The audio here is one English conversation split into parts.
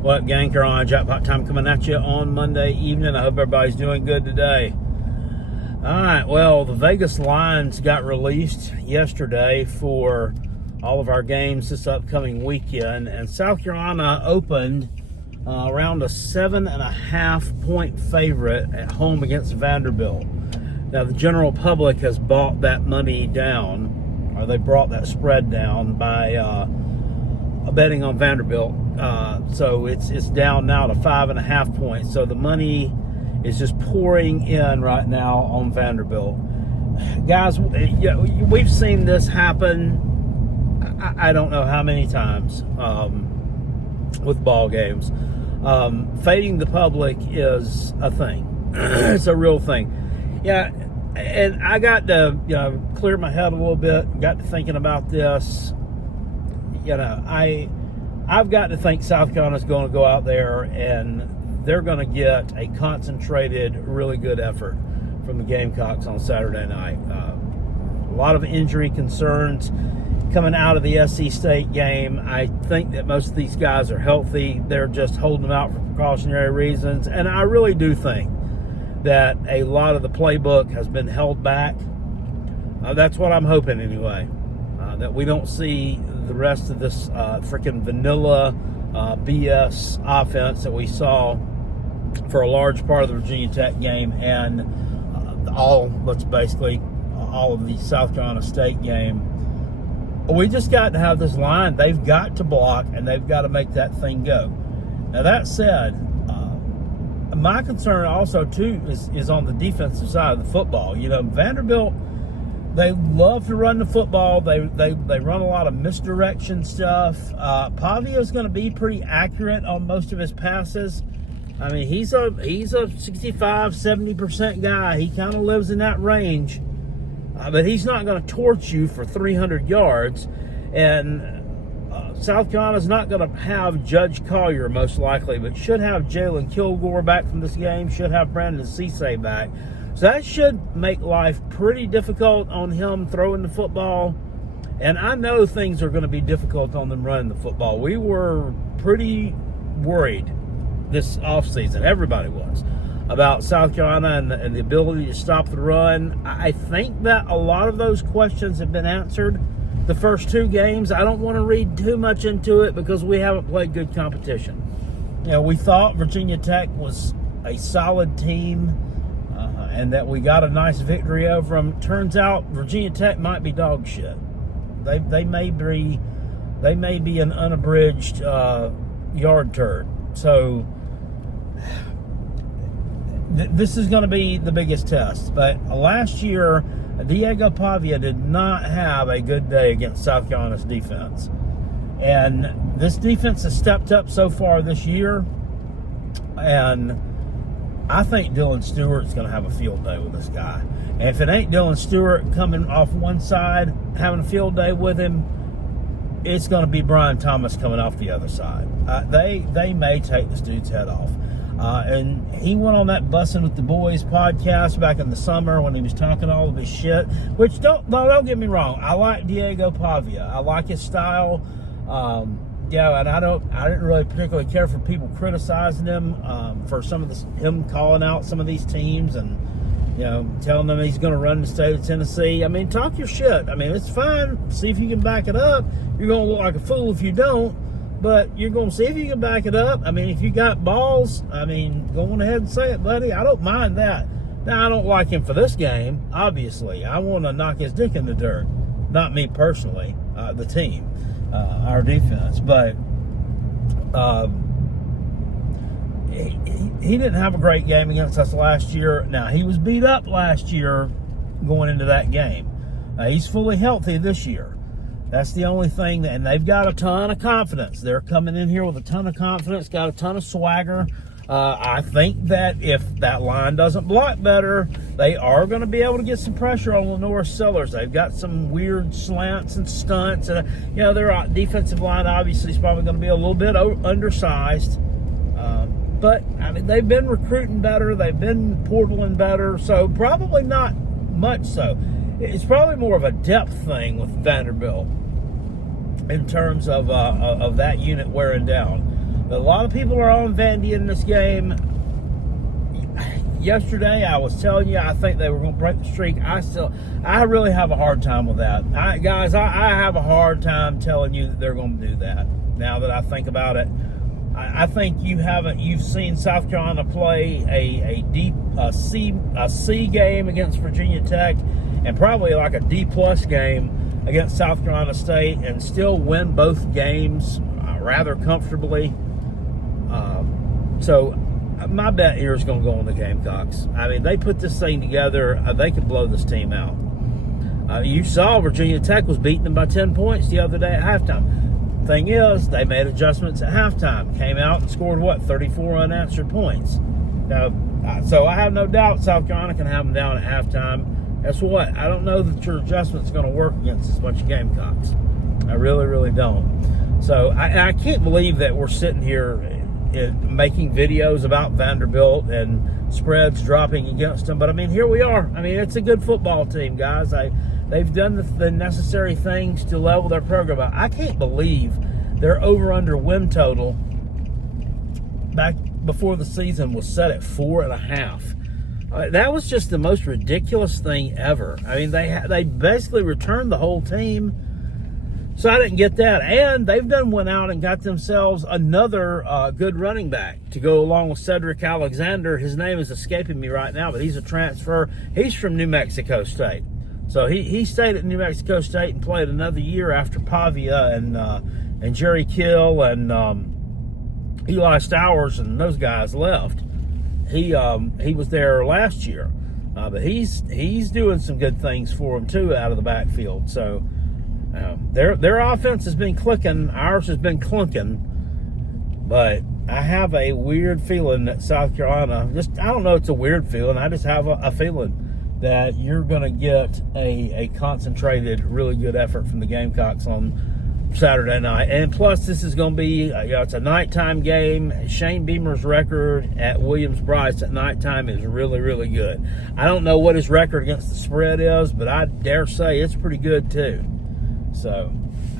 What up, gang? Carolina Jackpot time coming at you on Monday evening. I hope everybody's doing good today. All right, well, the Vegas lines got released yesterday for all of our games this upcoming weekend, and South Carolina opened around a 7.5 point favorite at home against Vanderbilt. Now, the general public has bought that money down, or they brought that spread down by betting on Vanderbilt. So it's down now to 5.5 points. So the money is just pouring in right now on Vanderbilt. Guys, we've seen this happen I don't know how many times with ball games. Fading the public is a thing. It's a real thing. Yeah, and I got to clear my head a little bit. Got to thinking about this. I've got to think South Carolina's going to go out there and they're going to get a concentrated, really good effort from the Gamecocks on Saturday night. A lot of injury concerns coming out of the SC State game. I think that most of these guys are healthy. They're just holding them out for precautionary reasons. And I really do think that a lot of the playbook has been held back. That's what I'm hoping anyway. That we don't see the rest of this freaking vanilla BS offense that we saw for a large part of the Virginia Tech game and all of the South Carolina State game. We just got to have this line. They've got to block, and they've got to make that thing go. Now, that said, my concern also, too, is on the defensive side of the football. Vanderbilt, they love to run the football. They run a lot of misdirection stuff. Pavia's going to be pretty accurate on most of his passes. I mean, he's a 65, 70% guy. He kind of lives in that range. But he's not going to torch you for 300 yards. And South Carolina's not going to have Judge Collier, most likely, but should have Jalen Kilgore back from this game, should have Brandon Cisse back. So that should make life pretty difficult on him throwing the football. And I know things are going to be difficult on them running the football. We were pretty worried this offseason, everybody was, about South Carolina and the ability to stop the run. I think that a lot of those questions have been answered the first two games. I don't want to read too much into it because we haven't played good competition. We thought Virginia Tech was a solid team and that we got a nice victory over them. Turns out Virginia Tech might be dog shit. They may be an unabridged yard turd. So this is going to be the biggest test. But last year, Diego Pavia did not have a good day against South Carolina's defense. And this defense has stepped up so far this year. And I think Dylan Stewart's going to have a field day with this guy. And if it ain't Dylan Stewart coming off one side, having a field day with him, it's going to be Brian Thomas coming off the other side. They may take this dude's head off. And he went on that Bussin' with the Boys podcast back in the summer when he was talking all of his shit, which don't get me wrong. I like Diego Pavia. I like his style. And I didn't really particularly care for people criticizing him for him calling out some of these teams and telling them he's going to run the state of Tennessee. I mean, talk your shit. I mean, it's fine. See if you can back it up. You're going to look like a fool if you don't. But you're going to see if you can back it up. I mean, if you got balls, go on ahead and say it, buddy. I don't mind that. Now, I don't like him for this game, obviously. I want to knock his dick in the dirt. Not me personally, the team, our defense. But he didn't have a great game against us last year. Now, he was beat up last year going into that game. He's fully healthy this year. That's the only thing, and they've got a ton of confidence. They're coming in here with a ton of confidence, got a ton of swagger. I think that if that line doesn't block better, they are going to be able to get some pressure on Lenore Sellers. They've got some weird slants and stunts. And, their defensive line obviously is probably going to be a little bit undersized. But, they've been recruiting better. They've been portaling better. So, probably not much so. It's probably more of a depth thing with Vanderbilt in terms of that unit wearing down. But a lot of people are on Vandy in this game. Yesterday, I was telling you, I think they were going to break the streak. I really have a hard time with that. Guys, I have a hard time telling you that they're going to do that. Now that I think about it, I think you've seen South Carolina play a C game against Virginia Tech, and probably like a D+ game against South Carolina State, and still win both games rather comfortably. So my bet here is going to go on the Gamecocks. I mean, they put this thing together. They could blow this team out. You saw Virginia Tech was beating them by 10 points the other day at halftime. Thing is, they made adjustments at halftime. Came out and scored, 34 unanswered points. Now, so I have no doubt South Carolina can have them down at halftime. Guess what? I don't know that your adjustment's going to work against this bunch of Gamecocks. I really, really don't. So I can't believe that we're sitting here making videos about Vanderbilt and spreads dropping against them. But, I mean, here we are. I mean, it's a good football team, guys. They've done the necessary things to level their program out. I can't believe their over-under win total back before the season was set at 4.5. That was just the most ridiculous thing ever. I mean, they basically returned the whole team. So I didn't get that. And they've went out and got themselves another good running back to go along with Cedric Alexander. His name is escaping me right now, but he's a transfer. He's from New Mexico State. So he stayed at New Mexico State and played another year after Pavia and Jerry Kill and Eli Stowers and those guys left. He was there last year. But he's doing some good things for him, too, out of the backfield. So their offense has been clicking. Ours has been clunking. But I have a weird feeling that South Carolina, I don't know, it's a weird feeling. I just have a feeling that you're going to get a concentrated, really good effort from the Gamecocks on Saturday night. And plus, this is going to be, it's a nighttime game. Shane Beamer's record at Williams-Brice at nighttime is really, really good. I don't know what his record against the spread is, but I dare say it's pretty good too. So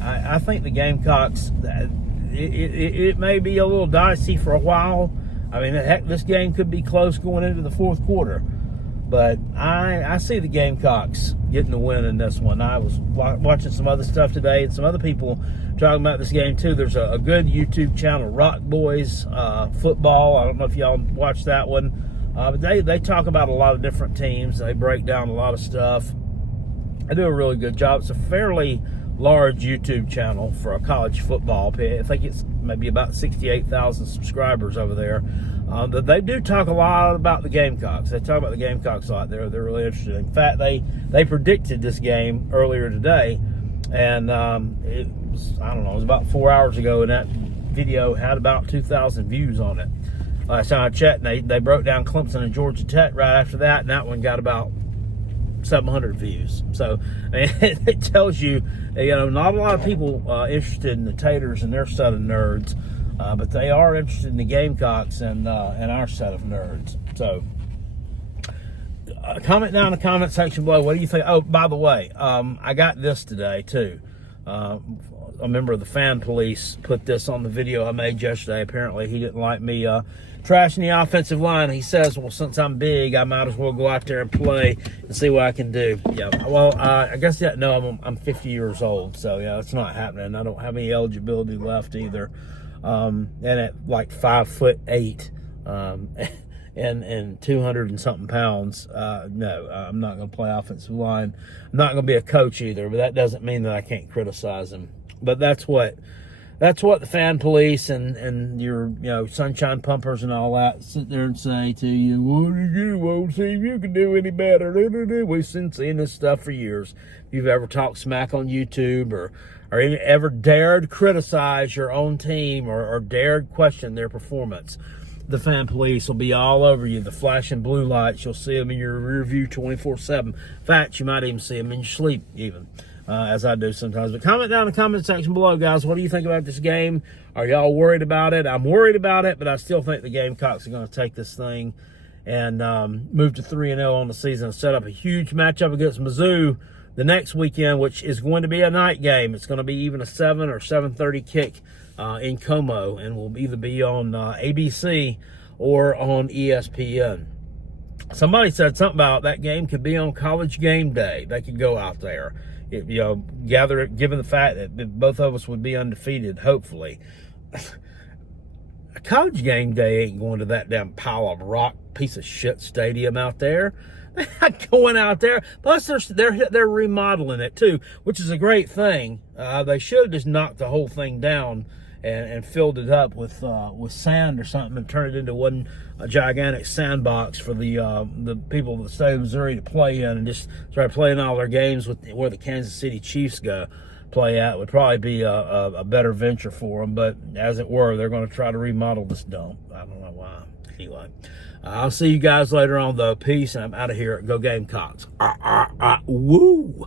I think the Gamecocks, it may be a little dicey for a while. I mean, heck, this game could be close going into the fourth quarter. But I see the Gamecocks getting the win in this one. I was watching some other stuff today and some other people talking about this game too. There's a good YouTube channel, Rock Boys Football. I don't know if y'all watch that one. But they talk about a lot of different teams. They break down a lot of stuff. They do a really good job. It's a fairly large YouTube channel for a college football. I think it's maybe about 68,000 subscribers over there. They do talk a lot about the Gamecocks. They talk about the Gamecocks a lot. They're really interested. In fact, they predicted this game earlier today, and it was about 4 hours ago, and that video had about 2,000 views on it. Last time I checked, they broke down Clemson and Georgia Tech right after that, and that one got about 700 views. So it tells you, not a lot of people interested in the Taters and their set of nerds. But they are interested in the Gamecocks and our set of nerds. So, comment down in the comment section below. What do you think? Oh, by the way, I got this today, too. A member of the fan police put this on the video I made yesterday. Apparently, he didn't like me trashing the offensive line. He says, well, since I'm big, I might as well go out there and play and see what I can do. Yeah, well, I guess, I'm 50 years old. So, yeah, that's not happening. I don't have any eligibility left either. And at like 5'8", and 200 and something pounds, no, I'm not going to play offensive line. I'm not going to be a coach either, but that doesn't mean that I can't criticize him. But that's what the fan police and your, sunshine pumpers and all that sit there and say to you, what did you won't see if you can do any better. We've been seeing this stuff for years. If you've ever talked smack on YouTube or ever dared criticize your own team or dared question their performance, the fan police will be all over you. The flashing blue lights, you'll see them in your rear view 24/7. In fact, you might even see them in your sleep even, as I do sometimes. But comment down in the comment section below, guys. What do you think about this game? Are y'all worried about it? I'm worried about it, but I still think the Gamecocks are going to take this thing and move to 3-0 on the season and set up a huge matchup against Mizzou the next weekend, which is going to be a night game. It's going to be even a 7 or 7:30 kick in Como, and will either be on ABC or on ESPN. Somebody said something about that game could be on College Game Day. They could go out there, gather it, given the fact that both of us would be undefeated, hopefully. A College Game Day ain't going to that damn pile of rock piece of shit stadium out there. They're not going out there. Plus, they're remodeling it too, which is a great thing. They should have just knocked the whole thing down and filled it up with sand or something and turned it into one gigantic sandbox for the people of the state of Missouri to play in, and just start playing all their games with where the Kansas City Chiefs go play at. Would probably be a better venture for them, but as it were, they're going to try to remodel this dump. I don't know why. Anyway, I'll see you guys later on though. Peace, and I'm out of here. Go Gamecocks. Woo!